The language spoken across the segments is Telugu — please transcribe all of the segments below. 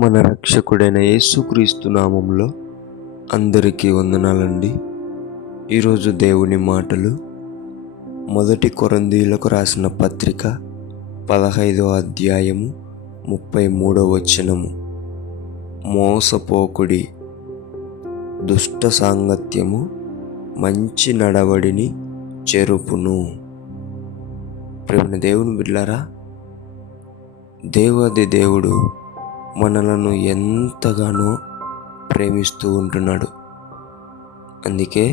మన రక్షకుడైన యేసుక్రీస్తు నామంలో అందరికీ వందనాలండి. ఈరోజు దేవుని మాటలు 1 కొరింథీయులకు రాసిన పత్రిక 15వ అధ్యాయము 33వ వచనము. మోసపోకుడి, దుష్ట సాంగత్యము మంచి నడవడిని చెరుపును. ప్రియమైన దేవుని బిడ్డలారా, దేవాది దేవుడు మనలను ఎంతగానో ప్రేమిస్తూ ఉంటున్నాడు. అందుకే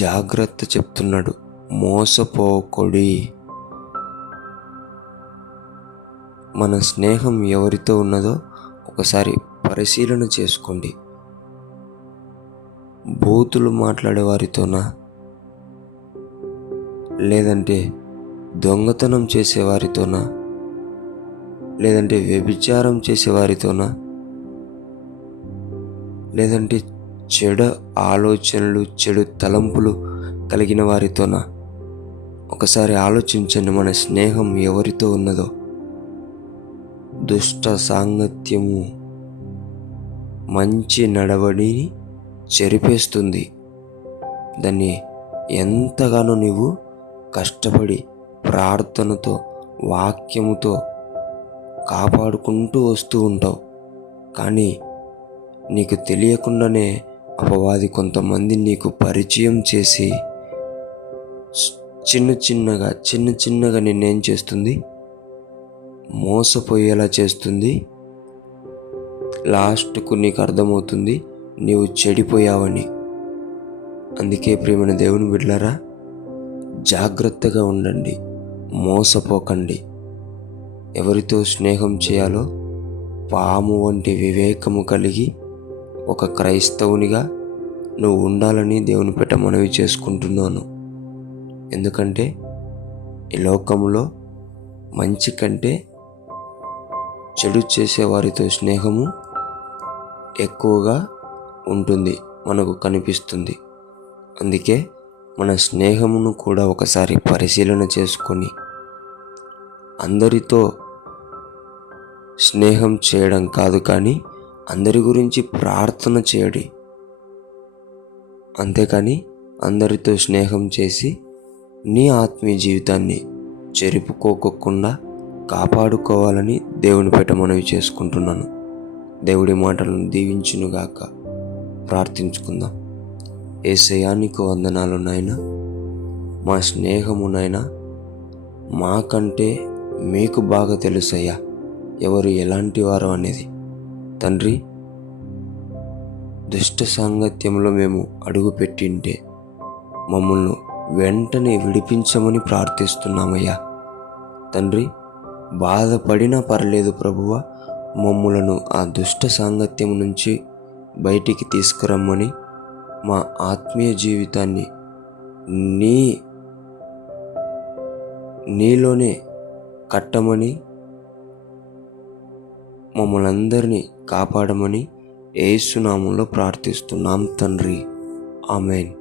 జాగ్రత్త చెప్తున్నాడు, మోసపోకుడి. మన స్నేహం ఎవరితో ఉన్నదో ఒకసారి పరిశీలన చేసుకోండి. బూతులు మాట్లాడే వారితోనా, లేదంటే దొంగతనం చేసేవారితోనా, లేదంటే వ్యభిచారం చేసేవారితోనా, లేదంటే చెడు ఆలోచనలు చెడు తలంపులు కలిగిన వారితోనా? ఒకసారి ఆలోచించండి, మన స్నేహం ఎవరితో ఉన్నదో. దుష్ట సాంగత్యము మంచి నడవడిని చెరిపేస్తుంది. దాన్ని ఎంతగానో నీవు కష్టపడి ప్రార్థనతో వాక్యముతో కాపాడుకుంటూ వస్తూ ఉంటావు. కానీ నీకు తెలియకుండానే అపవాది కొంతమంది నీకు పరిచయం చేసి చిన్న చిన్నగా నిన్నేం చేస్తుంది, మోసపోయేలా చేస్తుంది. లాస్ట్కు నీకు అర్థమవుతుంది నీవు చెడిపోయావని. అందుకే ప్రియమైన దేవుని బిడ్డలారా, జాగ్రత్తగా ఉండండి, మోసపోకండి. ఎవరితో స్నేహం చేయాలో పాము వంటి వివేకము కలిగి ఒక క్రైస్తవునిగా నువ్వు ఉండాలని దేవుని పేట మనవి చేసుకుంటున్నాను. ఎందుకంటే ఈ లోకంలో మంచి కంటే చెడు చేసేవారితో స్నేహము ఎక్కువగా ఉంటుంది, మనకు కనిపిస్తుంది. అందుకే మన స్నేహమును కూడా ఒకసారి పరిశీలన చేసుకొని అందరితో స్నేహం చేయడం కాదు, కానీ అందరి గురించి ప్రార్థన చేయడి. అంతేకాని అందరితో స్నేహం చేసి నీ ఆత్మీయ జీవితాన్ని చెరుపుకోకుండా కాపాడుకోవాలని దేవుని పేట మనవి చేసుకుంటున్నాను. దేవుడి మాటలను దీవించునుగాక. ప్రార్థించుకుందాం. యేసయ్యా, నీకు వందనాలు నాయనా. మా స్నేహము నాయనా మాకంటే మీకు బాగా తెలుసయ్యా ఎవరు ఎలాంటి వారు అనేది. తండ్రి, దుష్ట సాంగత్యంలో మేము అడుగు పెట్టింటే మమ్మల్ని వెంటనే విడిపించమని ప్రార్థిస్తున్నామయ్యా. తండ్రి, బాధపడినా పర్లేదు ప్రభువా, మమ్ములను ఆ దుష్ట సాంగత్యం నుంచి బయటికి తీసుకురమ్మని, మా ఆత్మీయ జీవితాన్ని నీలోనే కట్టమని, మమ్మల్ని అందరినీ కాపాడమని యేసు నామములో ప్రార్థిస్తున్నాం తండ్రి. ఆమేన్.